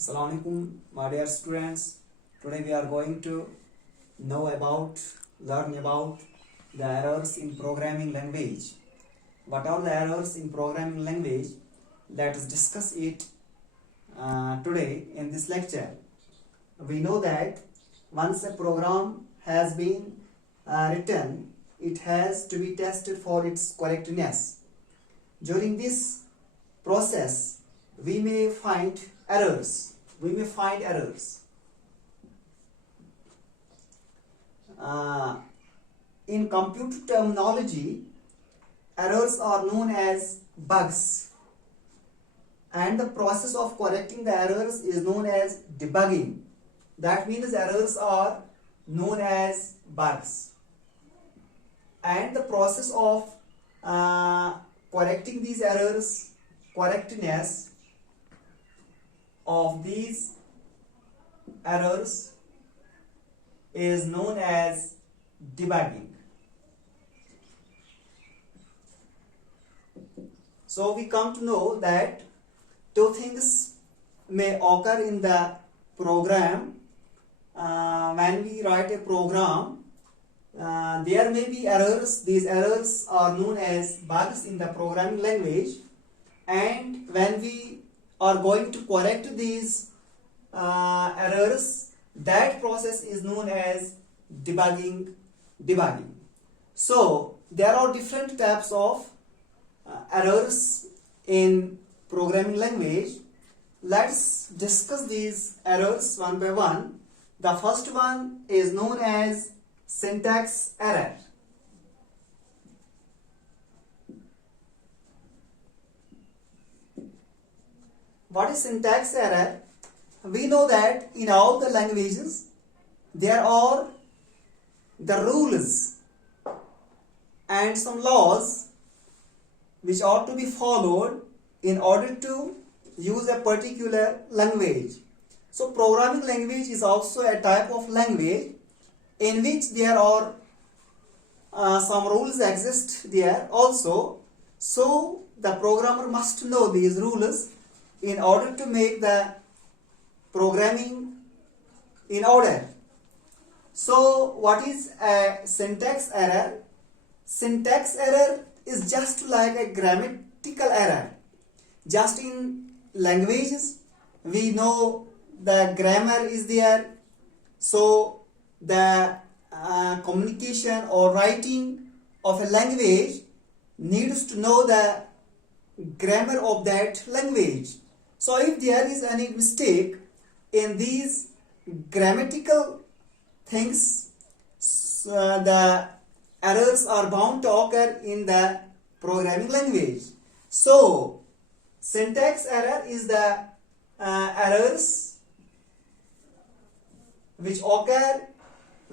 Assalamu alaikum, my dear students. Today we are going to learn about the errors in programming language. What are the errors in programming language? Let us discuss it today in this lecture. We know that once a program has been written, it has to be tested for its correctness. During this process, we may find errors. In computer terminology, errors are known as bugs, and the process of correcting the errors is known as debugging. That means errors are known as bugs, and the process of correcting these errors, correctness of these errors is known as debugging. So we come to know that two things may occur in the program. When we write a program, there may be errors. These errors are known as bugs in the programming language, and when we are going to correct these errors, that process is known as debugging. So there are different types of errors in programming language. Let's discuss these errors one by one. The first one is known as syntax error. What is syntax error? We know that in all the languages there are the rules and some laws which ought to be followed in order to use a particular language. So programming language is also a type of language in which there are some rules exist there also. So the programmer must know these rules in order to make the programming in order. So what is a syntax error? Syntax error is just like a grammatical error. Just in languages, we know the grammar is there. So the communication or writing of a language needs to know the grammar of that language. So if there is any mistake in these grammatical things, the errors are bound to occur in the programming language. So syntax error is the errors which occur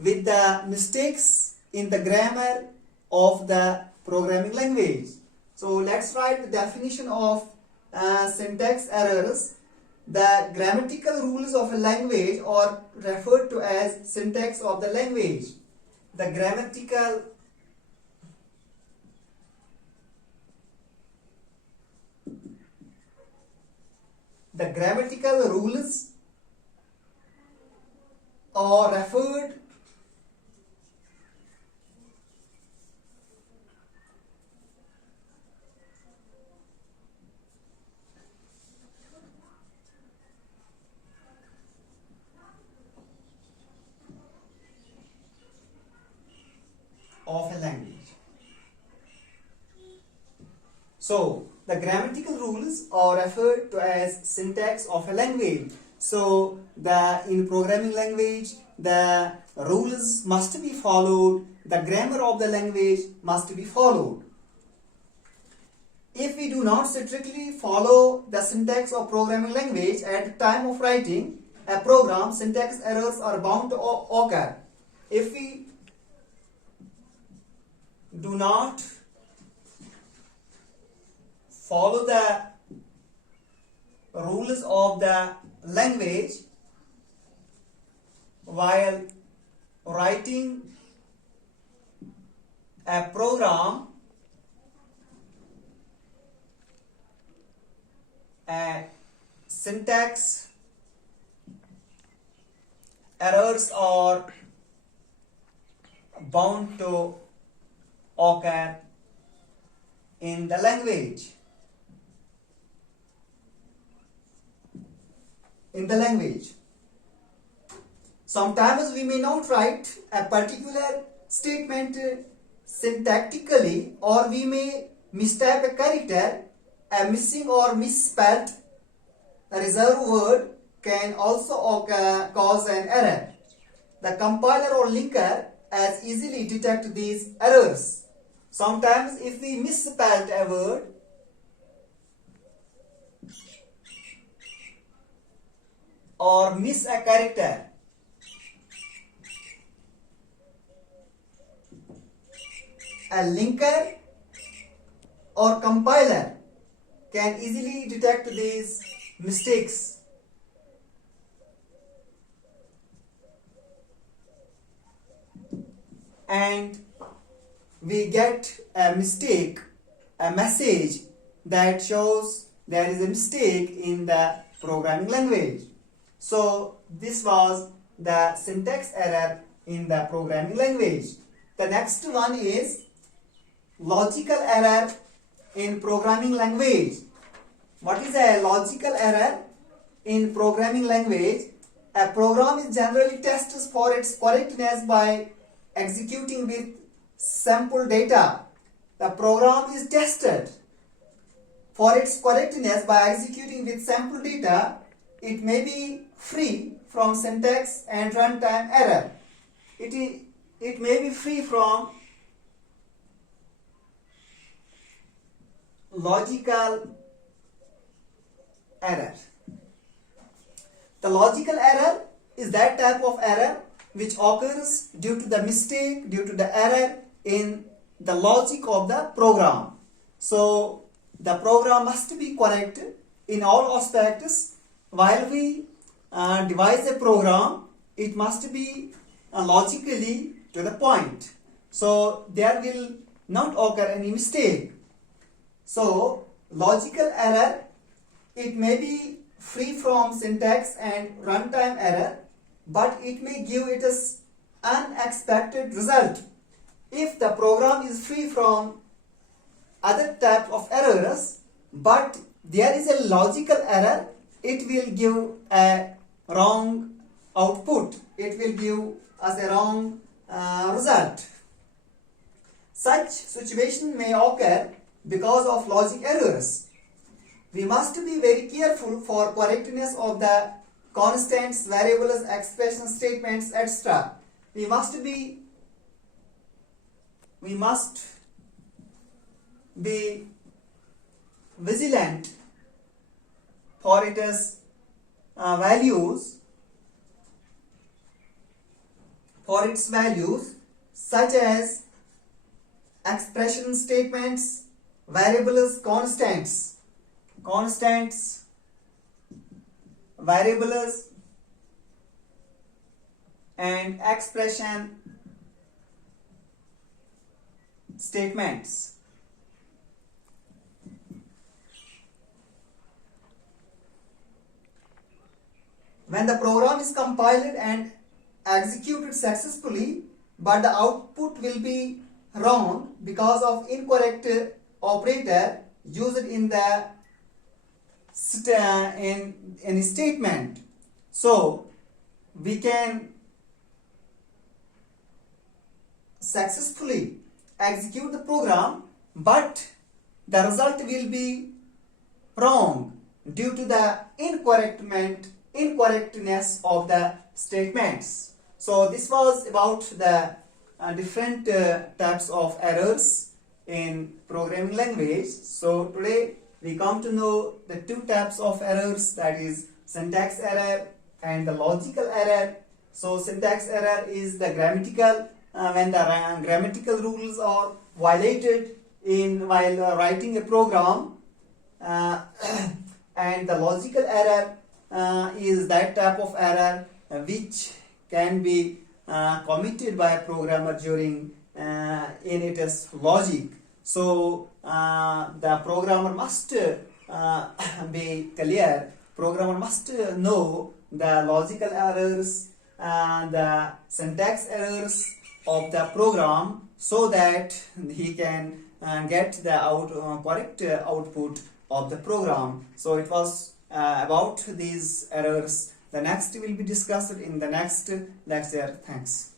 with the mistakes in the grammar of the programming language. So let's write the definition of syntax errors. The grammatical rules of a language are referred to as syntax of the language. The grammatical rules are referred of a language. So the grammatical rules are referred to as syntax of a language. So in programming language, the rules must be followed, the grammar of the language must be followed. If we do not strictly follow the syntax of programming language at the time of writing a program, syntax errors are bound to occur. If we do not follow the rules of the language while writing a program, syntax errors are bound to occur in the language. Sometimes we may not write a particular statement syntactically, or we may mistype a character. A missing or misspelled reserved word can also cause an error. The compiler or linker as easily detect these errors. Sometimes if we misspelled a word or miss a character, a linker or compiler can easily detect these mistakes. And we get a mistake, a message that shows there is a mistake in the programming language. So this was the syntax error in the programming language. The next one is logical error in programming language. What is a logical error in programming language? A program is generally tested for its correctness by executing with sample data. The program is tested for its correctness by executing with sample data. It may be free from syntax and runtime error. It may be free from logical error. The logical error is that type of error which occurs due to the mistake, due to the error in the logic of the program. So the program must be correct in all aspects. While we devise a program, it must be logically to the point. So there will not occur any mistake. So logical error, it may be free from syntax and runtime error, but it may give it as unexpected result. If the program is free from other type of errors, but there is a logical error, it will give a wrong output. It will give us a wrong result. Such situation may occur because of logic errors. We must be very careful for correctness of the constants, variables, expression statements, etc. We must be vigilant for its values, such as expression statements, variables, constants, variables, and expression statements. When the program is compiled and executed successfully, but the output will be wrong because of incorrect operator used in the statement. So we can successfully execute the program, but the result will be wrong due to the incorrectness of the statements. So this was about the different types of errors in programming language. So today we come to know the two types of errors, that is syntax error and the logical error. So syntax error is the grammatical when the grammatical rules are violated while writing a program, and the logical error is that type of error which can be committed by a programmer during in its logic. So the programmer must be clear. Programmer must know the logical errors the syntax errors of the program so that he can get the correct output of the program. So it was about these errors. The next will be discussed in the next lecture. Thanks.